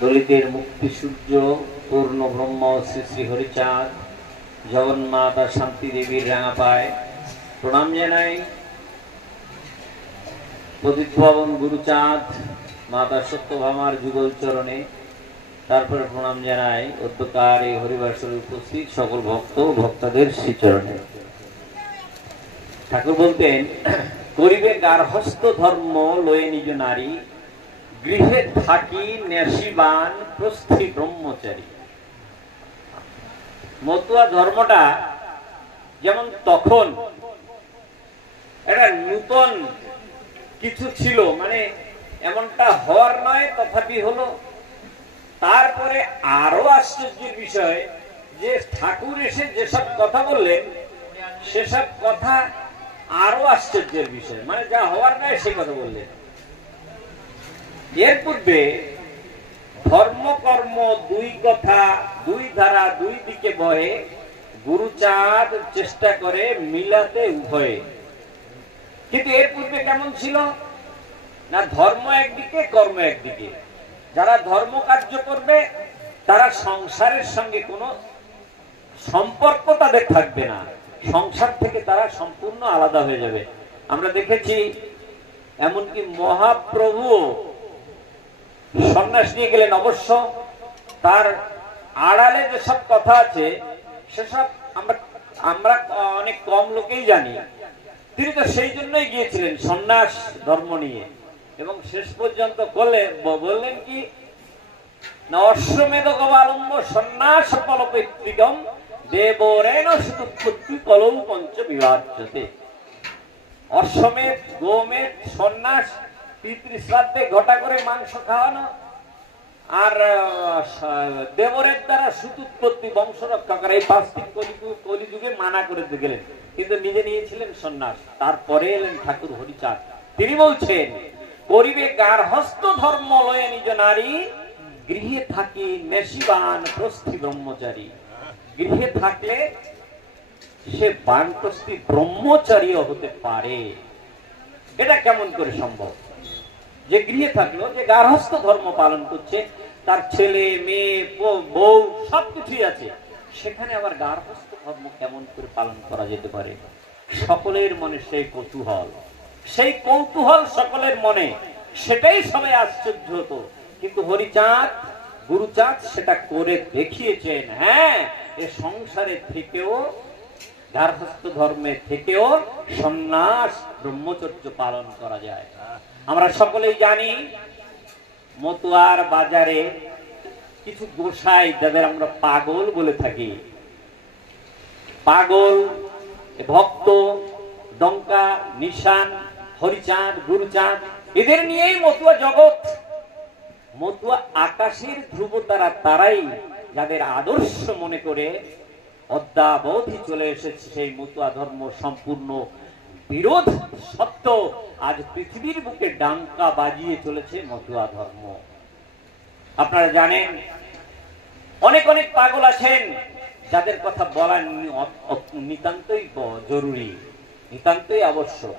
দলিতের মুক্তি সূর্য পূর্ণ ব্রহ্ম শ্রী শ্রী হরিচাঁদ, জগন্মাতা শান্তি দেবীর রাঙা পায় প্রণাম জানাই। প্রদীপভবন গুরুচাঁদ মাতা সত্যভামার যুগল চরণে, তারপরে প্রণাম জানাই অধ্যকার এই হরিবাসরে উপস্থিত সকল ভক্ত ভক্তাদের শ্রীচরণে। ঠাকুর বলতেন, করিবে গার্হস্থ ধর্ম লয়ে নিজ নারী, গৃহে থাকি ন্যাসীবান প্রস্থি ব্রহ্মচারী। মতুয়া ধর্মটা যেমন তখন একটা নূতন কিছু ছিল, মানে এমনটা হওয়ার নয়, তথাপি হলো। তারপরে আরো আশ্চর্যের বিষয় যে ঠাকুর এসে যেসব কথা বললেন সেসব কথা আরো আশ্চর্যের বিষয়, মানে যা হওয়ার নয় সে কথা বললেন। এর পূর্বে ধর্ম কর্ম দুই কথা, দুই ধারা, দুই দিকে বহে। গুরুচাঁদ চেষ্টা করে মিলাতে উভয়ে। কিন্তু এর পূর্বে কেমন ছিল না, ধর্ম একদিকে কর্ম একদিকে। যারা ধর্ম কার্য করবে তারা সংসারের সঙ্গে কোনো সম্পর্ক তাদের থাকবে না, সংসার থেকে তারা সম্পূর্ণ আলাদা হয়ে যাবে। আমরা দেখেছি এমনকি মহাপ্রভু সন্ন্যাস নিয়ে গেলেন, অবশ্য তার আড়ালে যেসব কথা আছে সেসব আমরা অনেক কম লোকেই জানি। তিনি তো সেই জন্যই গিয়েছিলেন সন্ন্যাস ধর্ম নিয়ে, এবং শেষ পর্যন্ত বললেন কি না, অশ্বমেধ গবালম্ব সন্ন্যাস ফলপৈতৃকম দেবরেণ সুতুৎপত্তি কলৌ পঞ্চ বিভাজ্যতে। অশ্বমেধ, গোমেধ, সন্ন্যাস, পিতৃশ্রাদ্ধে ঘটা করে মাংস খাওয়ানো, আর দেবরের দ্বারা সুতুৎপত্তি বংশ রক্ষা করা, এই পাঁচটি কলিযুগে মানা করে গেলেন, কিন্তু নিজে নিয়েছিলেন সন্ন্যাস। তারপরে এলেন ঠাকুর হরিচাঁদ, তিনি বলছেন, করিবে গার্হস্থ ধর্ম লয়ে নিজ নারী, গৃহে থাকি নেশিবান প্রস্থি ব্রহ্মচারী। গৃহে থাকলে সে বানপ্রস্থি ব্রহ্মচারী হতে পারে। এটা কেমন করে সম্ভব যে গৃহে থাকলো, যে গার্হস্থ ধর্ম পালন করছে, তার ছেলে মেয়ে বউ সবকিছুই আছে, সেখানে আবার গার্হস্থ ধর্ম কেমন করে পালন করা যেতে পারে? সকলের মনে সেই কৌতূহল সকলের মনে, সেটাই সবাই আশ্চর্য হতো। কিন্তু হরিচাঁদ, গুরুচাঁদ সেটা করে দেখিয়েছেন। হ্যাঁ, এ সংসারে থেকেও, গার্হস্থ ধর্মে থেকেও সন্ন্যাস ব্রহ্মচর্য পালন করা যায়। আমরা সকলেই জানি মতুয়ার বাজারে কিছু গোসাই, যাদের আমরা পাগল বলে থাকি, পাগল, ভক্ত, ডঙ্কা, নিশান, হরিচাঁদ, গুরুচাঁদ, এদের নিয়েই মতুয়া জগৎ। মতুয়া আকাশের ধ্রুবতারা, তারাই যাদের আদর্শ মনে করে অদ্যাবধি চলে এসেছে। সেই মতুয়া ধর্ম সম্পূর্ণ বিরোধ সত্ত্বেও আজ পৃথিবীর বুকে ডাঙ্কা বাজিয়ে চলেছে মতুয়া ধর্ম। আপনারা জানেন অনেক অনেক পাগল আছেন, যাদের কথা বলা নিতান্তই জরুরি, নিতান্তই আবশ্যক।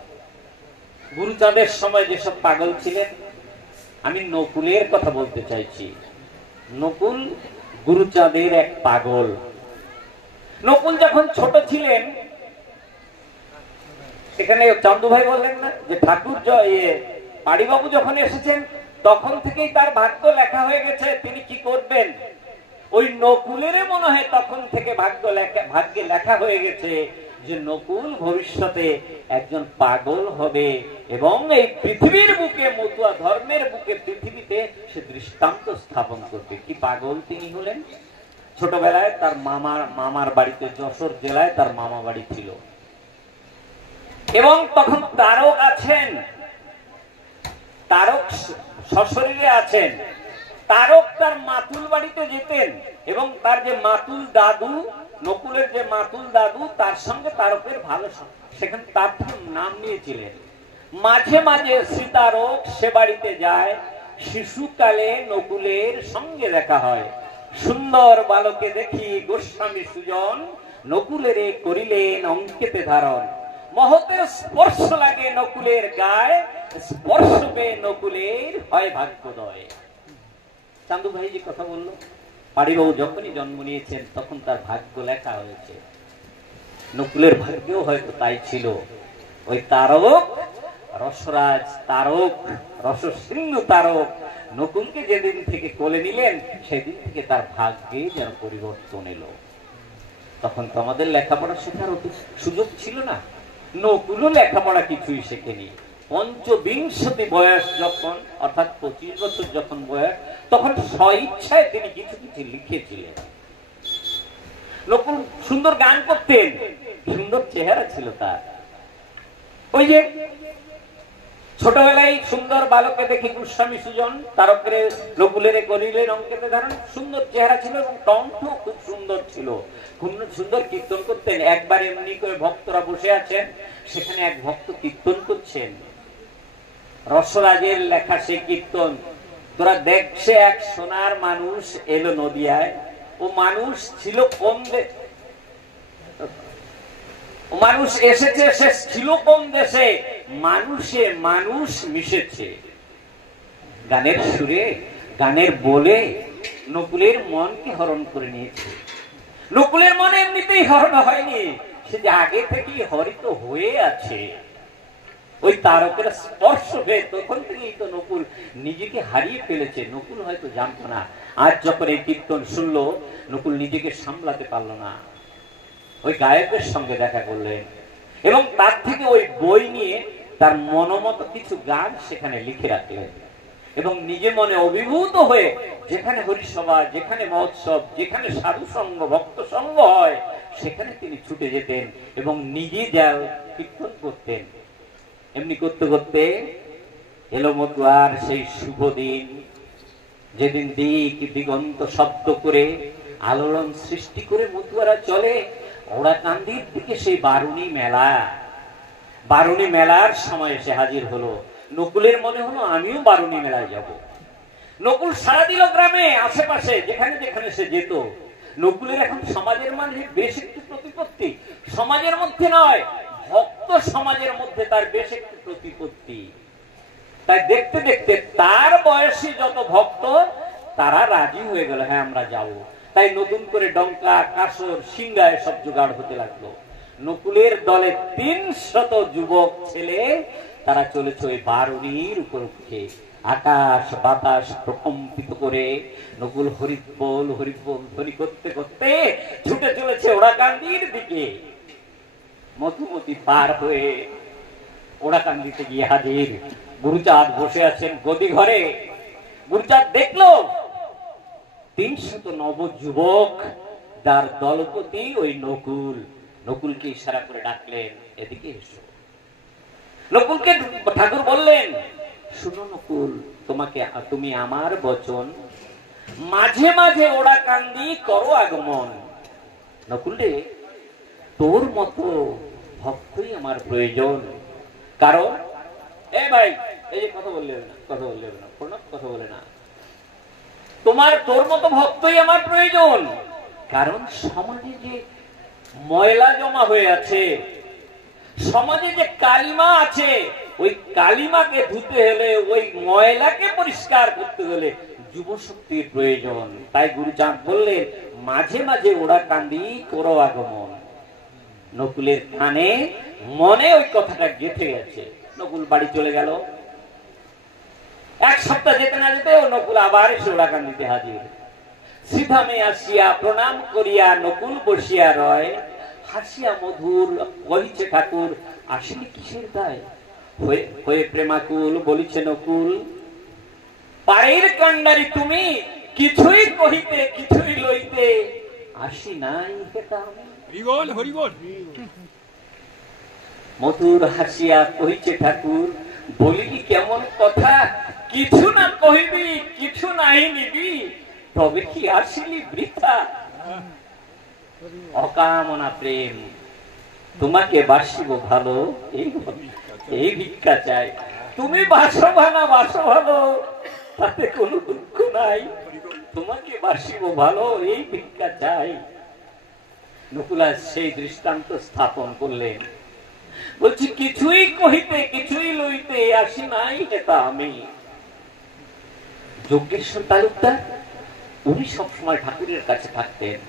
গুরুচাঁদের সময় যেসব পাগল ছিলেন, আমি নকুলের কথা বলতে চাইছি। নকুল গুরুচাঁদের এক পাগল। নকুল যখন ছোট ছিলেন, এখানে চন্দু ভাই বললেন না যে ঠাকুর পাড়িবাবু যখন এসেছেন তখন থেকেই তার ভাগ্য লেখা হয়ে গেছে তিনি কি করবেন। ওই নকুলের মনে হয় তখন থেকে ভাগ্যে লেখা হয়ে গেছে যে নকুল ভবিষ্যতে একজন পাগল হবে, এবং এই পৃথিবীর বুকে, মতুয়া ধর্মের বুকে, পৃথিবীতে সে দৃষ্টান্ত স্থাপন করবে। কি পাগল তিনি হলেন! ছোটবেলায় তার মামার বাড়িতে, যশোর জেলায় তার মামা বাড়ি ছিল, এবং তখন তারক আছেন, তারক সশরীরে আছেন। তারক তার মাতুল বাড়িতে যেতেন, এবং তার যে মাতুল দাদু, নকুলের যে মাতুল দাদু, তার সঙ্গে তারকের ভালো, সেখানে তার নাম নিয়েছিলেন। মাঝে মাঝে শ্রীতারক সে বাড়িতে যায়, শিশুকালে নকুলের সঙ্গে দেখা হয়। সুন্দর বালকে দেখি গোস্বামী সুজন, নকুলের করিলেন অঙ্কেতে ধারণ। মহতের স্পর্শ লাগে নকুলের গায়ে, স্পর্শ পেয়ে নকুলের হয় ভাগ্যোদয়। চান্দু ভাই যে কথা বললো, পাড়িবাবু যখনই জন্ম নিয়েছেন তখন তার ভাগ্য লেখা হয়েছে। নকুলের ভাগ্যেও হয়তো তাই ছিল। ওই তারক, রসরাজ তারক, রসসিন্ধু তারক নকুলকে যেদিন থেকে কোলে নিলেন সেদিন থেকে তার ভাগ্যে যেন পরিবর্তন এলো। তখন তো আমাদের লেখাপড়া শেখার সুযোগ ছিল না। নকুলও লেখাপড়া কিছুই শেখেনি। পঞ্চবিংশতি বয়স যখন, অর্থাৎ 25 বছর যখন বয়স, তখন স্বইচ্ছায় তিনি কিছু কিছু লিখেছিলেন। নকুল সুন্দর গান করতেন, সুন্দর চেহারা ছিল তার। ওই যে ছোটবেলায় সুন্দর বালকে দেখি গোস্বামী সুজন তারকের নকুলের করিলেন অঙ্কেতে ধারণ, সুন্দর চেহারা ছিল এবং কণ্ঠ খুব সুন্দর ছিল, খুব সুন্দর কীর্তন করতেন। একবার এমনি করে ভক্তরা বসে আছেন, সেখানে এক ভক্ত কীর্তন করছেন, রসরাজের লেখা সেই কীর্তন। তোরা দেখছে এক সোনার মানুষ এলো নদিয়ায়, ও মানুষ ছিল কোন মানুষ এসেছে, সে ছিল কোন দেশে, মানুষে মানুষ মিশেছে। গানের সুরে, গানের বলে নকুলের মনকে হরণ করে নিয়েছে। নকুলের মনে এমনিতেই হরণ হয়নি, সে যে আগে থেকেই হরিত হয়ে আছে। ওই তারকের স্পর্শ হয়ে তখন থেকেই তো নকুল নিজেকে হারিয়ে ফেলেছে। নকুল হয়তো জানতো না। আজ যখন এই কীর্তন শুনলো, নকুল নিজেকে সামলাতে পারলো না, ওই গায়কের সঙ্গে দেখা করলেন এবং তার থেকে ওই বই নিয়ে তার মনোমত কিছু গান সেখানে লিখে রাখলেন এবং নিজে মনে অভিভূত হয়ে যেখানে হরিসভা, যেখানে মহোৎসব, যেখানে সাধু সঙ্গ, ভক্ত সঙ্গ হয় সেখানে তিনি ছুটে যেতেন এবং নিজে যা কীর্তন করতেন। এমনি করতে করতে এলো মতুয়ার সেই শুভ দিন, যেদিন দিক দিগন্ত শব্দ করে আলোড়ন সৃষ্টি করে মতুয়ারা চলে ওড়াকান্দির দিকে। সেই বারুণী মেলা, বারুণী মেলার সময় এসে হাজির হলো। নকুলের মনে হলো আমিও বারুণী মেলায় যাব। নকুল সারা দিল গ্রামে আশেপাশে যেখানে যেখানে সে যেত। নকুলের এখন সমাজের মাঝে বেশ একটু প্রতিপত্তি, সমাজের মধ্যে নয়, ভক্ত সমাজের মধ্যে তার বেশ একটু প্রতিপত্তি। তাই দেখতে দেখতে তার বয়সী যত ভক্ত তারা রাজি হয়ে গেল, হ্যাঁ আমরা যাব। তাই নতুন করে ডঙ্কা, কাসর, সিংহায় সব জোগাড় হতে লাগলো। নকুলের দলে 300 যুবক ছেলে তারা চলেছে ওই বারুণীর উপর উঠে, আকাশ বাতাস প্রকম্পিত করে নকুল হরিবোল হরিবোল ধ্বনি করতে করতে ছুটে চলেছে ওড়াকান্দির দিকে। মধুমতি পার হয়ে ওড়াকান্দিতে গিয়ে হাজির। গুরুচাঁদ বসে আছেন গদি ঘরে। গুরুচাঁদ দেখলো 300 নবযুবক, যার দলপতি ওই নকুল। নকুলকে ইশারা করে ডাকলেন, এদিকে এসো। নকুলকে ঠাকুর বললেন, শুনো নকুল, তুমি আমার বচন, মাঝে মাঝে ওড়াকান্দি করো আগমন। নকুল রে, তোর মতো ভক্তই আমার প্রয়োজন। কারণ এ ভাই, এই যে কথা বললে না, কথা বললে না, প্রণব কথা বলে না, তোর মতো ভক্তই আমার প্রয়োজন। কারণ সমাজে যে ময়লা জমা হয়ে আছে, সমাজে যে কালিমা আছে, ওই কালিমাকে ধুতে হলে, ওই ময়লাকে পরিষ্কার করতে হলে যুব শক্তির প্রয়োজন। তাই গুরুচাঁদ বললেন, মাঝে মাঝে ওড়াকান্দি করো আগমন। নকুলের কানে মনে ওই কথাটা গেঁথে গেছে। নকুল বাড়ি চলে গেল। 1 সপ্তাহ যেতে না যেতে নকুল আবার এসে ওড়াকান্দিতে হাজির। সিধামে আসিয়া প্রণাম করিয়া নকুল বসিয়া রয়, হাসিয়া মধুর কহিছে ঠাকুর, আসলে কিসের দায়? হয়ে প্রেমাকুল বলিছে নকুল, পারের কান্ডারি তুমি, কিছুই কহিতে কিছুই লইতে আসি নাই হেতাম। মধুর হাসিয়া কহিছে ঠাকুর, বলিবি কেমন কথা, কিছু না কহিবি, কিছু নাই নিবি, তবে কি আসিলি বৃথা? অকামনা প্রেম, তোমাকে বাসিব ভালো, এই ভিক্ষা চাই। তুমি বাসো ভালো, বাসো ভালো, তাতে কোনো দুঃখ নাই, তোমাকে বাসিব ভালো, এই ভিক্ষা চাই। নকুলা সেই দৃষ্টান্ত স্থাপন করলেন। বলছি, কিছুই কহিতে কিছুই লইতে আসি নাই হেতা আমি। যজ্ঞেশ্বর তালুকদার উনি সবসময় ঠাকুরের কাছে থাকতেন।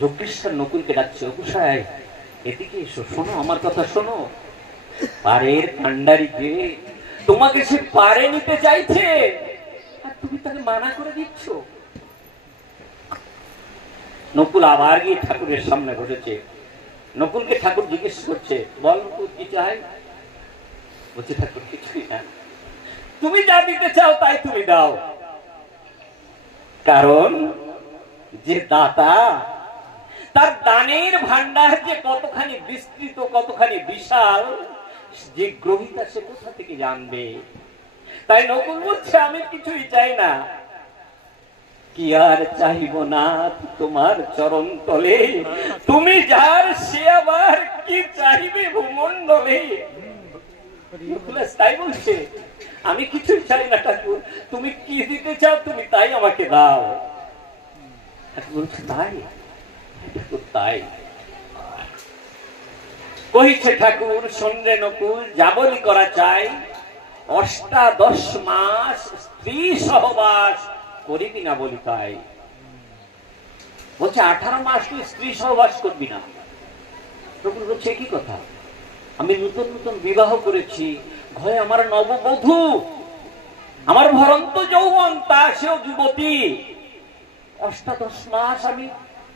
যজ্ঞেশ্বর নকুলকে ডাকছে, অকুশায় এদিকে এসো, শোনো আমার কথা শোনো। পারের কান্ডারিকে তোমাকে সে পারে নিতে চাইছে, আর তুমি তাকে মানা করে দিচ্ছ। নকুল আবার গিয়ে ঠাকুরের সামনে বসেছে। নকুলকে ঠাকুর জিজ্ঞেস করছে, বল নকুল কি চাই? বলছে, ঠাকুর কিছুই না, তুমি যা দিতে চাও তাই তুমি দাও। কারণ যে দাতা, তার দানের ভান্ডার যে কতখানি বিস্তৃত, কতখানি বিশাল, যে গ্রহিতা সে কোথা থেকে জানবে? তাই নকুল বলছে, আমি কিছুই চাই না। কি আর চাইব না তোমার চরণ তলে, তুমি যার সে আবার কি চাইবে ভূমণ্ডলে। তাই বলছে, আমি কিছুই চাই না ঠাকুর, তুমি কি দিতে চাও তুমি তাই আমাকে দাও। ঠাকুর বলছে, তাই? ঠাকুর তাই কহিছে। ঠাকুর শোনরে নকুল, যাবলি করা চাই, অষ্টাদশ মাস স্ত্রী সহবাস করিবি না বলি তাই। বলছে 18 মাস তুই স্ত্রী সহবাস করবি না। নকুল বলছে, কি কথা? আমি নতুন নতুন বিবাহ করেছি, ঘরে আমার নববধূ, আমার ভরন্ত যৌবন, তা সেও যুবতী, অষ্টাদশ মাস আমি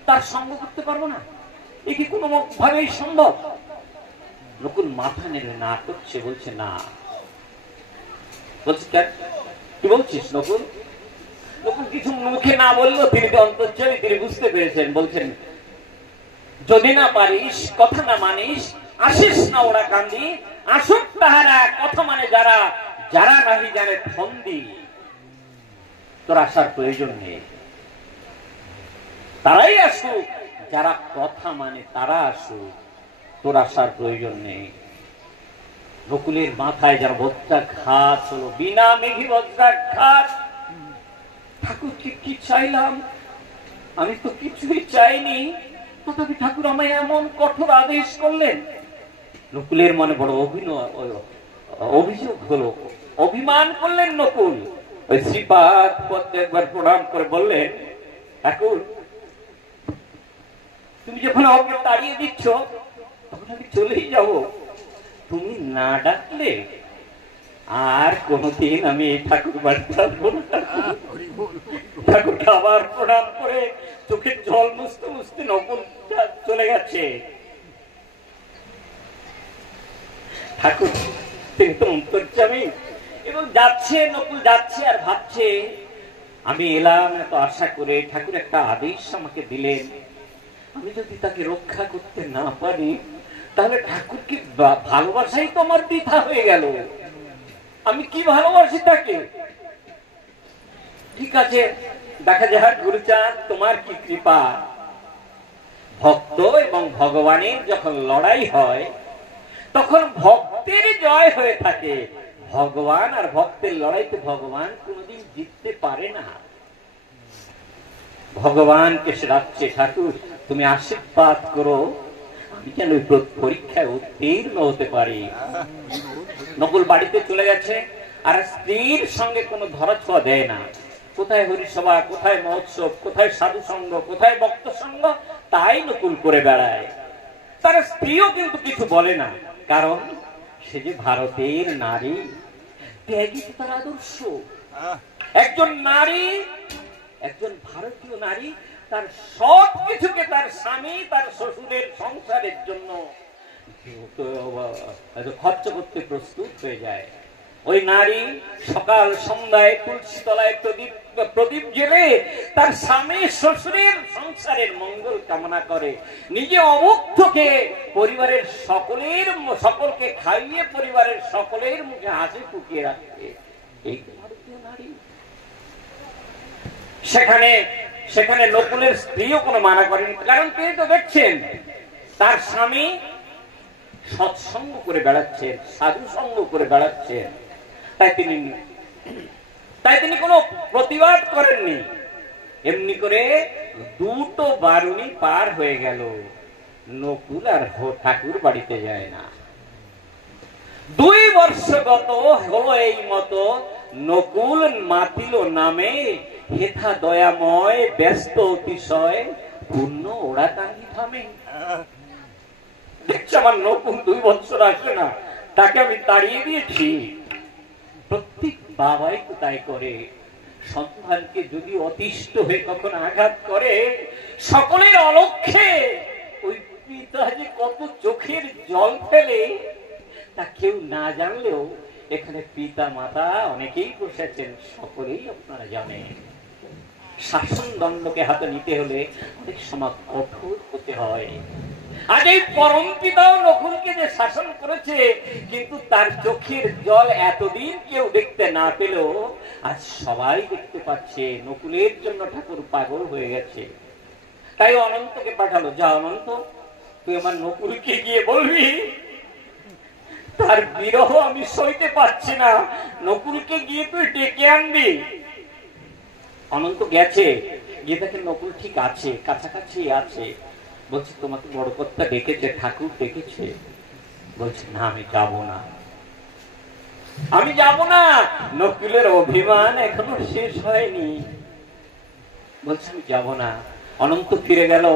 তার সঙ্গ করতে পারবো না? এ কি কোনো ভাবেই সম্ভব? নকুল মাথা নেড়ে না করছে, বলছে না। বলছে, কি বলছিস নকুল? নকুল কিছু মুখে না বললো, তিনি তো অন্তর্যামী, তিনি বুঝতে পেরেছেন। বলছেন, যদি না পারিস, কথা না মানিস, আসিস না ওরা কান্দি, আসুক তাহারা, কথা মানে যারা, যারা নাহি জানে ফন্দি, তোর আসার প্রয়োজন নেই। তারাই আসুক, যারা কথা মানে তারা আসুক, তোর আসার প্রয়োজন নেই। নকুলের মাথায় যারা বজ্রাঘাত হলো, বিনা মেঘি বজ্রাঘাত। ঠাকুরকে কি চাইলাম? আমি তো কিছুই চাইনি, তথাপি ঠাকুর আমায় এমন কঠোর আদেশ করলেন। নকুলের মনে বড় অভিযোগ হলো, অভিমান করলেন নকুল। ওই শ্রীপাদ পদ্মে একবার প্রণাম করে বললেন, ঠাকুর তুমি যখন আমাকে তাড়িয়ে দিচ্ছ, তখন আমি চলেই যাব। তুমি না ডাকলে আর কোনদিন আমি এই ঠাকুর বাড়িতে আসবো না। ঠাকুরকে আবার প্রণাম করে চোখের জল মুছতে মুছতে নকুল চলে গেছে। ঠাকুর তিনি তো অন্তর্যামী, এবং যাচ্ছে নকুল, যাচ্ছে আর ভাবছে, আমি এলাম এত আশা করে, ঠাকুর একটা আদেশ আমাকে দিলেন, আমি যদি তাকে রক্ষা করতে না পারি, তাহলে ঠাকুরকে ভালোবাসাই তো আমার বৃথা হয়ে গেল। আমি কি ভালোবাসি তাকে? ঠিক আছে, দেখা যাক গুরুচাঁদ তোমার কি কৃপা। ভক্ত এবং ভগবানের যখন লড়াই হয়, তখন ভক্তের জয় হয়ে থাকে। ভগবান আর ভক্তের লড়াইতে ভগবান কোনদিন জিততে পারে না। ভগবানকে সে ডাকছে, ঠাকুর তুমি আশীর্বাদ করো, আমি যেন পরীক্ষায় উত্তীর্ণ হতে পারি। নকুল বাড়িতে চলে গেছে, আর স্ত্রীর সঙ্গে কোনো ধরাছোঁয়া দেয় না। কোথায় হরিসভা, কোথায় মহোৎসব, কোথায় সাধু সঙ্গ, কোথায় ভক্ত সঙ্গ, তাই নকুল করে বেড়ায়। তার স্ত্রীও কিন্তু কিছু বলে না, কারণ সে যে ভারতের নারী, ত্যাগী তার আদর্শ। একজন নারী, একজন ভারতীয় নারী তার সব কিছুকে তার স্বামী, তার শ্বশুরের সংসারের জন্য খরচ করতে প্রস্তুত হয়ে যায়। ওই নারী সকাল সন্ধ্যায় তুলসী তলায় প্রদীপ জেলে তার স্বামী শ্বশুরের সংসারের মঙ্গল কামনা করে, নিজে অভুক্তকে পরিবারের সকলকে খাইয়ে পরিবারের সকলের মুখে হাসি ফুটিয়ে রাখে। এই ভারতীয় নারী। সেখানে নকুলের স্ত্রীও কোনো মানা করেনি, কারণ তিনি তো দেখছেন তার স্বামী সৎসঙ্গ করে বেড়াচ্ছেন, সাধু সঙ্গ করে বেড়াচ্ছেন, তাই তিনি কোনো প্রতিবাদ করেননি। এমনি করে দুটো বারুনি পার হয়ে গেল, নকুল আর ঠাকুর বাড়িতে যায় না। 2 বর্ষ গত হলো এই মতো, নকুল মাতিল নামে, হেথা দয়াময় ব্যস্ত অতিশয়, পূর্ণ ওরা কান্দি থামে। দেখছি আমার নকুল 2 বছর আসে না, তাকে আমি তাড়িয়ে দিয়েছি। প্রত্যেক বাবাই তো তাই করে, সন্তানকে যদি অতিষ্ঠ হয়ে কখন আঘাত করে, সকলের অলক্ষ্যে ওই পিতা যে কত চোখের জল ফেলে তা কেউ না জানলেও এখানে পিতা মাতা অনেকেই বসেছেন, সকলেই আপনারা জানেন। শাসন দণ্ডকে হাতে নিতে হলে অনেক সময় কঠোর হতে হয়। আজ এই পরম পিতাও নকুলকে যে শাসন করেছে, কিন্তু তার চোখের জল এতদিন কেউ দেখতে না পেলেও আজ সবাই দেখতে পাচ্ছে। নকুলের জন্য ঠাকুর পাগল হয়ে গেছে, তাই অনন্তকে পাঠালো, যা অনন্ত তুই আমার নকুলকে গিয়ে বলবি তার বিরহ আমি সইতে পারছি না, নকুলকে গিয়ে তুই ডেকে আনবি। অনন্ত গেছে, গিয়ে দেখে নকুল ঠিক আছে, কাছাকাছি আছে। বলছে তোমাকে বড় কর্তা ডেকেছে, ঠাকুর ডেকেছে। বলছে না, আমি যাব না, আমি যাব না। নকুলের অভিমান এখনো শেষ হয়নি। বলছে আমি যাব না। অনন্ত ফিরে গেল,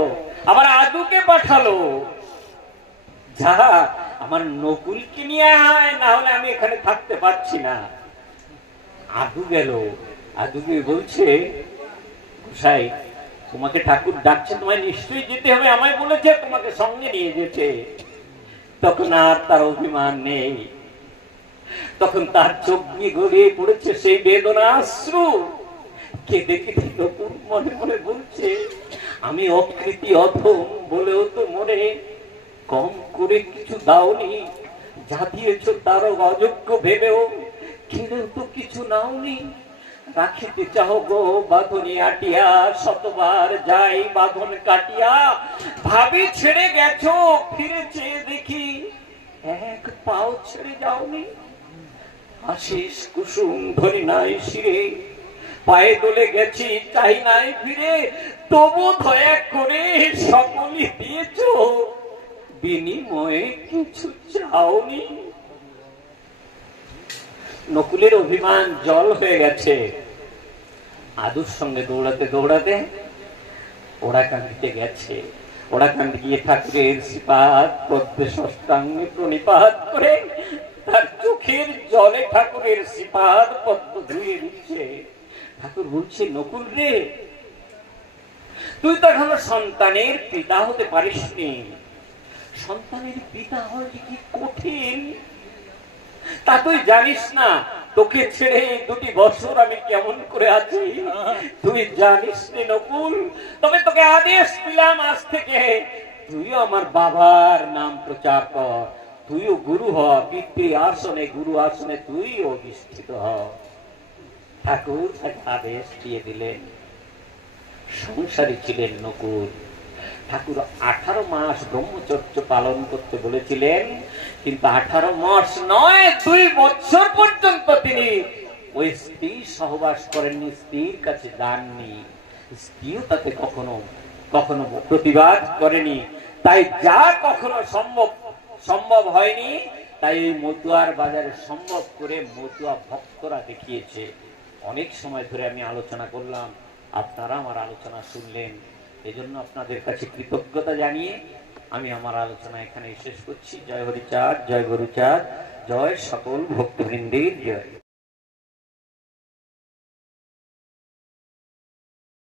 আবার আদুকে পাঠালো, যা আমার নকুলকে নিয়ে আয়, না হলে আমি এখানে থাকতে পারছি না। আদু গেল, আদুকে বলছে গোসাই তোমাকে ঠাকুর ডাকছে, তোমায় নিশ্চয়ই যেতে হবে, আমায় বলেছে তোমাকে সঙ্গে নিয়ে যেতে। তখন আর তার অভিমান নেই, তখন তার চোখ দিয়ে গড়িয়ে পড়েছে সেই বেদনাশ্রু। কেঁদে কেঁদে নকুল মনে মনে বলছে আমি অকৃতি অধম বলেও তো মনে কম করে কিছু দাওনি, যা দিয়েছ তারও অযোগ্য ভেবেও কেড়েও তো কিছু নাওনি। রাখিতে চাহ গো বাঁধনি আটিয়া, শতবার যাই বাঁধন কাটিয়া, ভাবি ছেড়ে গেছো ফিরে চেয়ে দেখি এক পাও ছেড়ে যাওনি। আশিস কুসুম ধরি নাই শিরে, পায়ে দোলে গেছি চাই নাই ফিরে, তবু দয়া করে সকলই দিয়েছ, বিনিময়ে কিছু চাওনি। নকুলের অভিমান জল হয়ে গেছে। আদুর সঙ্গে দৌড়াতে দৌড়াতে ওরা কান্দিতে গেছে। ওরা কান্দি গিয়ে ঠাকুরের শ্রীপাদ পদ্মে ষষ্ঠাঙ্গে প্রণিপাত করে তার চোখের জলে ঠাকুরের শ্রীপাদ পদ্ম ধুয়ে দিচ্ছে। ঠাকুর বলছে নকুল রে, তুই তো এখনো সন্তানের পিতা হতে পারিসনি। সন্তানের পিতা হওয়া কি কঠিন তা তুই জানিস না। তোকে ছেড়ে 2 বছর আমি কেমন করে আছি তুই জানিস নি নকুল। তবে তোকে আদেশ দিলাম আজ থেকে তুইও আমার বাবার নাম প্রচার কর, তুইও গুরু হ, পিতৃ আসনে গুরু আসনে তুইও অধিষ্ঠিত হ। ঠাকুর তাকে আদেশ দিয়ে দিলেন। সংসারী ছিলেন নকুল। ঠাকুর 18 মাস ব্রহ্মচর্য পালন করতে বলেছিলেন, কিন্তু 18 মাস নয় 2 বছর পর্যন্ত তিনি ওই স্ত্রী সহবাস করেননি, স্ত্রীর কাছে যাননি। স্ত্রীও তাতে কখনো কখনো প্রতিবাদ করেনি। তাই যা কখনো সম্ভব হয়নি তাই এই মতুয়ার বাজারে সম্ভব করে মতুয়া ভক্তরা দেখিয়েছে। অনেক সময় ধরে আমি আলোচনা করলাম, আপনারা আমার আলোচনা শুনলেন, এজন্য আপনাদের কাছে কৃতজ্ঞতা জানিয়ে আমি আমার আলোচনা এখানে শেষ করছি। জয় হরিচাঁদ, জয় গুরুচাঁদ, জয় সকল ভক্তবৃন্দের জয়।